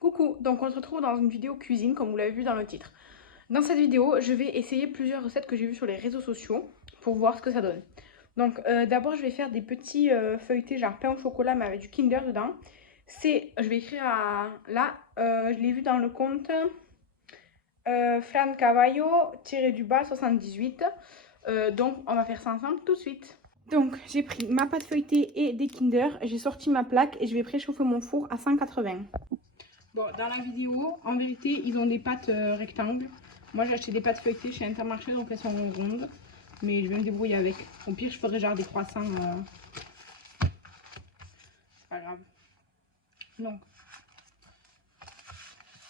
Coucou, donc on se retrouve dans une vidéo cuisine comme vous l'avez vu dans le titre. Dans cette vidéo, je vais essayer plusieurs recettes que j'ai vues sur les réseaux sociaux pour voir ce que ça donne. Donc d'abord je vais faire des petits feuilletés genre pain au chocolat mais avec du Kinder dedans. Je vais écrire je l'ai vu dans le compte Fran Cavallo tiré du bas 78. Donc on va faire ça ensemble tout de suite. Donc j'ai pris ma pâte feuilletée et des Kinder, j'ai sorti ma plaque et je vais préchauffer mon four à 180. Bon, dans la vidéo, en vérité, ils ont des pâtes rectangles. Moi, j'ai acheté des pâtes feuilletées chez Intermarché, donc elles sont rondes. Mais je vais me débrouiller avec. Au pire, je ferai genre des croissants. C'est pas grave. Donc,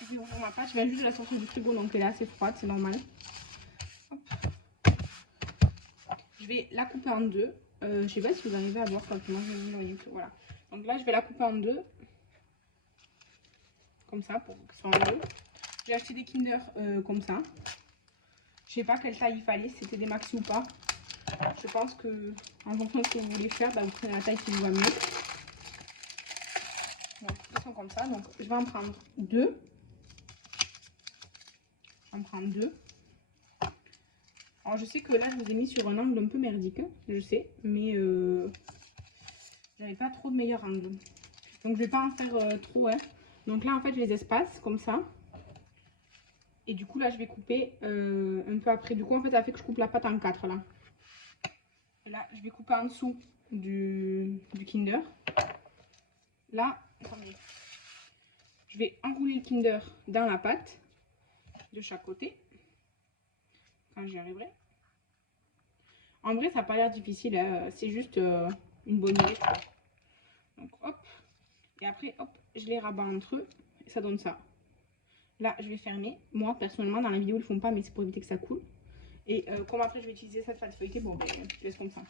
je vais ouvrir ma pâte. Je viens juste de la sortir du frigo, donc elle est assez froide, c'est normal. Hop. Je vais la couper en deux. Je sais pas si vous arrivez à voir quand moi je vais vous YouTube. Voilà. Donc là, je vais la couper en deux. Comme ça, pour qu'elle soit en deux. J'ai acheté des Kinder comme ça. Je sais pas quelle taille il fallait, si c'était des maxi ou pas. Je pense que en fonction de ce que vous voulez faire, vous prenez la taille qui vous va mieux. Donc ils sont comme ça. Donc je vais en prendre deux. Je vais en prendre deux. Alors je sais que là je vous ai mis sur un angle un peu merdique, je sais, mais j'avais pas trop de meilleur angle. Donc je vais pas en faire trop, hein. Donc là en fait je les espace comme ça. Et du coup là je vais couper un peu après. Du coup en fait ça fait que je coupe la pâte en quatre là. Et là je vais couper en dessous du Kinder. Là, attendez. Je vais enrouler le Kinder dans la pâte de chaque côté. Quand j'y arriverai. En vrai, ça n'a pas l'air difficile. Hein. C'est juste une bonne idée, je crois. Donc, hop. Et après, hop, je les rabats entre eux. Et ça donne ça. Là, je vais fermer. Moi, personnellement, dans la vidéo, ils ne font pas, mais c'est pour éviter que ça coule. Et comme après, je vais utiliser cette pâte feuilletée, bon, je laisse comme ça.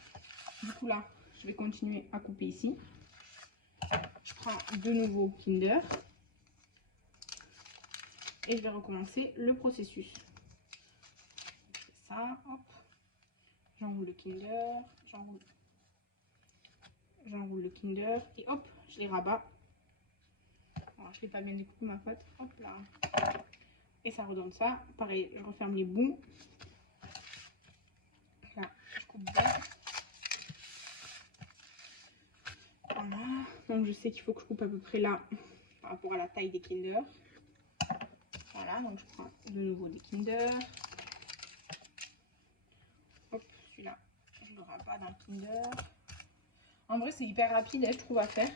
Du coup, là, je vais continuer à couper ici. Je prends de nouveau Kinder. Et je vais recommencer le processus. Je fais ça, hop. J'enroule le Kinder, j'enroule le Kinder et hop, je les rabats. Alors, je ne l'ai pas bien découpé ma pâte, hop là. Et ça redonne ça. Pareil, je referme les bouts. Là, je coupe bien. Voilà, donc je sais qu'il faut que je coupe à peu près là par rapport à la taille des Kinder. Voilà, donc je prends de nouveau des Kinder. Hop, celui-là, je le rabats dans le Kinder. En vrai, c'est hyper rapide, je trouve, à faire.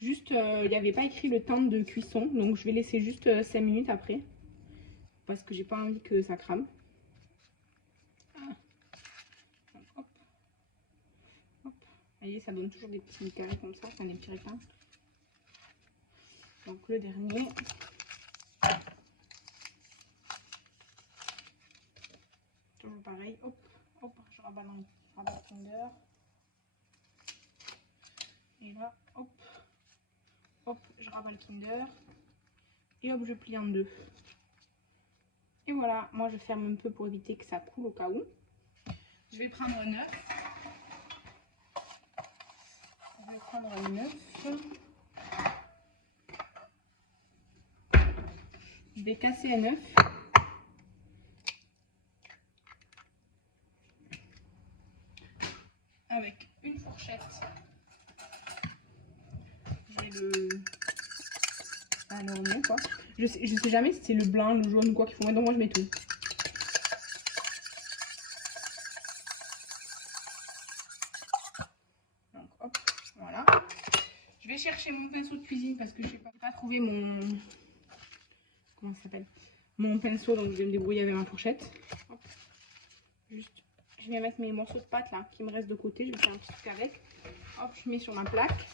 Juste, il n'y avait pas écrit le temps de cuisson, donc je vais laisser juste 5 minutes après. Parce que j'ai pas envie que ça crame. Donc, hop, hop. Vous voyez, ça donne toujours des petits carrés comme ça, enfin des petits rectangles. Donc le dernier. Toujours pareil, hop, hop, je rabats le Kinder. Et là, hop, hop, je rabats le Kinder. Et hop, je plie en deux. Et voilà, moi je ferme un peu pour éviter que ça coule au cas où. Je vais prendre un œuf. Je vais prendre un œuf. Je vais casser un œuf. Avec une fourchette. Je vais le remuer quoi. Je sais jamais si c'est le blanc, le jaune ou quoi qu'il faut mettre, donc moi je mets tout. Donc hop, voilà. Je vais chercher mon pinceau de cuisine parce que je n'ai pas trouvé mon... Comment ça s'appelle? Mon pinceau, donc je vais me débrouiller avec ma fourchette. Hop. Juste, je vais mettre mes morceaux de pâte là qui me restent de côté. Je vais faire un petit truc avec. Hop, je mets sur ma plaque.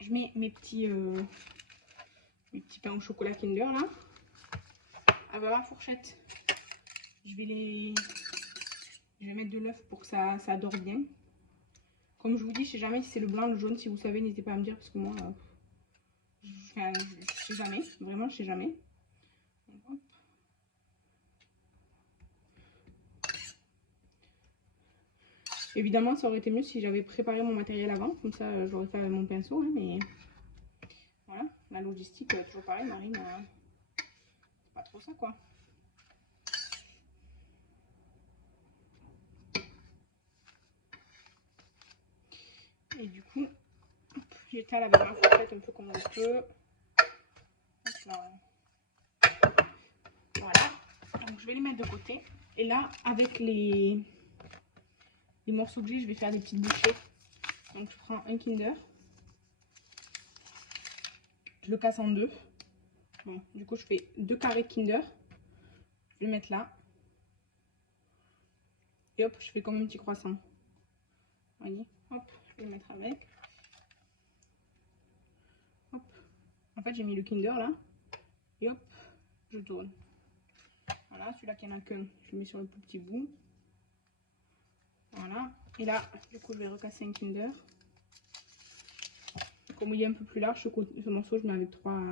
Je mets mes petits pains au chocolat Kinder là. Avec ma fourchette, je vais mettre de l'œuf pour que ça dore bien. Comme je vous dis, je sais jamais si c'est le blanc, le jaune. Si vous savez, n'hésitez pas à me dire parce que moi, je sais jamais. Vraiment, je sais jamais. Hop. Évidemment, ça aurait été mieux si j'avais préparé mon matériel avant. Comme ça, j'aurais fait avec mon pinceau. Hein, mais la logistique, toujours pareil, Marine, c'est pas trop ça quoi. Et du coup, j'étale avec ma fourchette un peu comme on peut. Voilà, donc je vais les mettre de côté. Et là, avec les morceaux que j'ai, je vais faire des petites bouchées. Donc je prends un Kinder. Je le casse en deux. Bon, du coup, je fais 2 carrés de Kinder. Je vais le mettre là. Et hop, je fais comme un petit croissant. Vous voyez, hop, je vais le mettre avec. Hop. En fait, j'ai mis le Kinder là. Et hop, je tourne. Voilà, celui-là qui en a qu'un, je le mets sur le plus petit bout. Voilà. Et là, du coup, je vais recasser un Kinder. Comme il est un peu plus large, ce morceau, je mets avec 3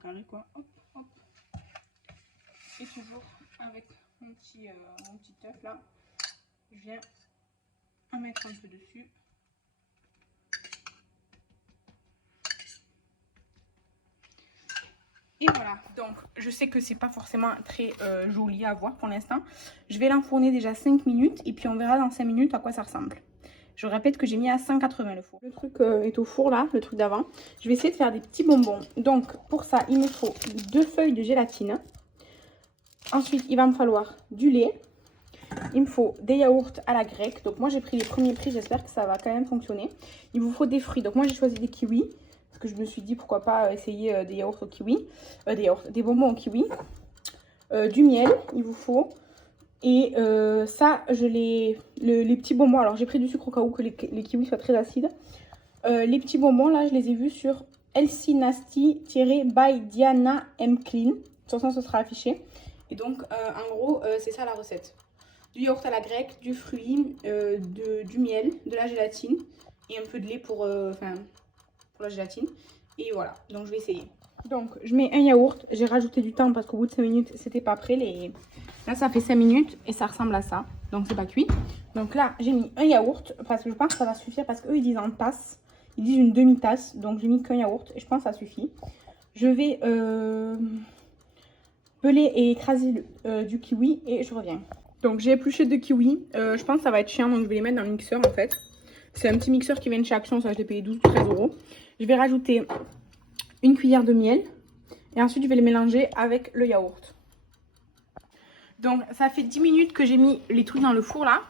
carrés, quoi. Hop, hop. Et toujours avec mon petit œuf là, je viens en mettre un peu dessus. Et voilà, donc je sais que c'est pas forcément très joli à voir pour l'instant. Je vais l'enfourner déjà 5 minutes et puis on verra dans 5 minutes à quoi ça ressemble. Je répète que j'ai mis à 180 le four. Le truc est au four là, le truc d'avant. Je vais essayer de faire des petits bonbons. Donc pour ça, il me faut 2 feuilles de gélatine. Ensuite, il va me falloir du lait. Il me faut des yaourts à la grecque. Donc moi j'ai pris les premiers prix, j'espère que ça va quand même fonctionner. Il vous faut des fruits. Donc moi j'ai choisi des kiwis. Parce que je me suis dit pourquoi pas essayer des yaourts au kiwi. Des bonbons au kiwi. Du miel, il vous faut. Et ça, les petits bonbons. Alors j'ai pris du sucre au cas où que les kiwis soient très acides. Les petits bonbons là, je les ai vus sur Elsie Nasty-by Diana M. Clean. De toute façon, ce sera affiché. Et donc, en gros, c'est ça la recette. Du yaourt à la grecque, du fruit, du miel, de la gélatine et un peu de lait pour la gélatine. Et voilà, donc je vais essayer. Donc, je mets un yaourt. J'ai rajouté du temps parce qu'au bout de 5 minutes, c'était pas prêt. Là, ça fait 5 minutes et ça ressemble à ça. Donc, c'est pas cuit. Donc là, j'ai mis un yaourt parce que je pense que ça va suffire parce qu'eux, ils disent en tasse. Ils disent une demi-tasse. Donc, j'ai mis qu'un yaourt et je pense que ça suffit. Je vais peler et écraser du kiwi et je reviens. Donc, j'ai épluché 2 kiwis. Je pense que ça va être chiant, donc je vais les mettre dans le mixeur en fait. C'est un petit mixeur qui vient de chez Action. Ça, je l'ai payé 12 ou 13 €. Je vais rajouter une cuillère de miel et ensuite je vais les mélanger avec le yaourt. Donc ça fait 10 minutes que j'ai mis les trucs dans le four là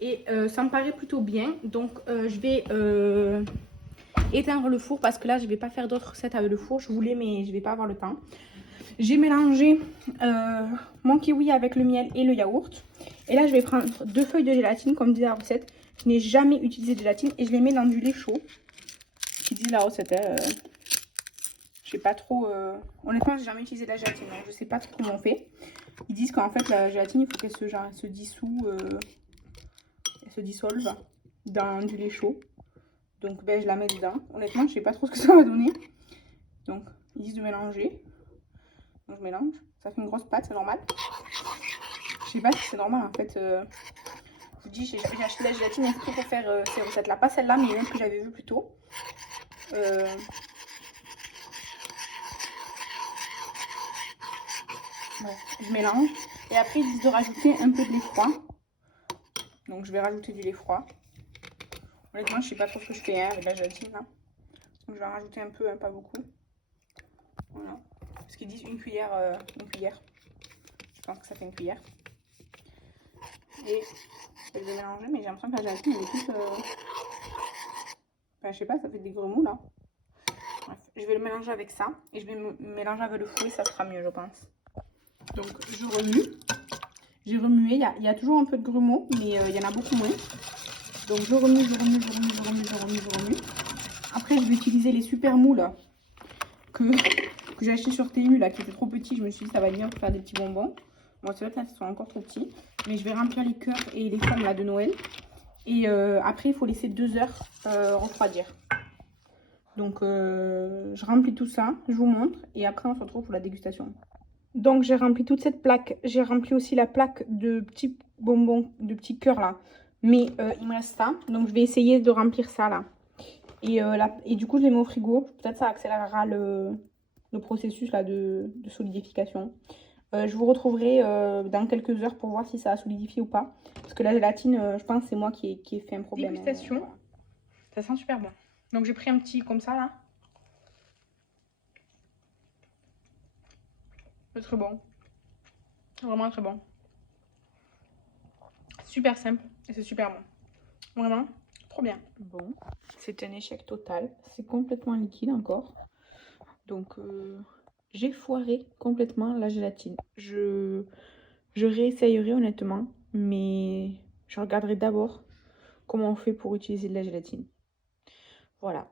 et ça me paraît plutôt bien. Donc je vais éteindre le four parce que là je vais pas faire d'autres recettes avec le four. Je voulais mais je vais pas avoir le temps. J'ai mélangé mon kiwi avec le miel et le yaourt et là je vais prendre 2 feuilles de gélatine comme dit la recette. Je n'ai jamais utilisé de gélatine et je les mets dans du lait chaud. Qui dit la recette, je sais pas trop. Honnêtement, j'ai jamais utilisé de la gélatine, donc je sais pas trop comment on fait. Ils disent qu'en fait, la gélatine, il faut qu'elle se dissout, elle se dissolve dans du lait chaud. Donc, ben, je la mets dedans. Honnêtement, je sais pas trop ce que ça va donner. Donc, ils disent de mélanger. Donc, je mélange. Ça fait une grosse pâte, c'est normal. Je sais pas si c'est normal en fait. Je vous dis, j'ai acheté la gélatine exprès pour faire ces recettes-là. Pas celle-là, mais une que j'avais vue plus tôt. Ouais, je mélange et après ils disent de rajouter un peu de lait froid, donc je vais rajouter du lait froid. Honnêtement je sais pas trop ce que je fais avec la gélatine là. Donc je vais en rajouter un peu, hein, pas beaucoup, voilà, parce qu'ils disent une cuillère, je pense que ça fait une cuillère et je vais mélanger, mais j'ai l'impression que la gélatine elle est toute enfin, je sais pas, ça fait des gremous là. Bref, je vais le mélanger avec ça et je vais mélanger avec le fruit, ça sera mieux je pense. Donc je remue. J'ai remué, il y a toujours un peu de grumeaux, mais il y en a beaucoup moins. Donc je remue. Après je vais utiliser les super moules que j'ai acheté sur TU là, qui étaient trop petits. Je me suis dit ça va bien pour faire des petits bonbons. Bon, c'est vrai que là, ils sont encore trop petits. Mais je vais remplir les cœurs et les formes là de Noël. Et après il faut laisser 2 heures refroidir. Donc je remplis tout ça, je vous montre. Et après on se retrouve pour la dégustation. Donc j'ai rempli toute cette plaque. J'ai rempli aussi la plaque de petits bonbons, de petits cœurs là. Mais il me reste ça. Donc je vais essayer de remplir ça là. Et du coup, je les mets au frigo. Peut-être ça accélérera le processus là, de solidification. Je vous retrouverai dans quelques heures pour voir si ça a solidifié ou pas. Parce que la gélatine, je pense que c'est moi qui ai fait un problème. Dégustation. Voilà. Ça sent super bon. Donc j'ai pris un petit comme ça là. C'est très bon. Vraiment très bon. Super simple et c'est super bon. Vraiment, trop bien. Bon, c'est un échec total. C'est complètement liquide encore. Donc j'ai foiré complètement la gélatine. Je réessayerai honnêtement, mais je regarderai d'abord comment on fait pour utiliser de la gélatine. Voilà.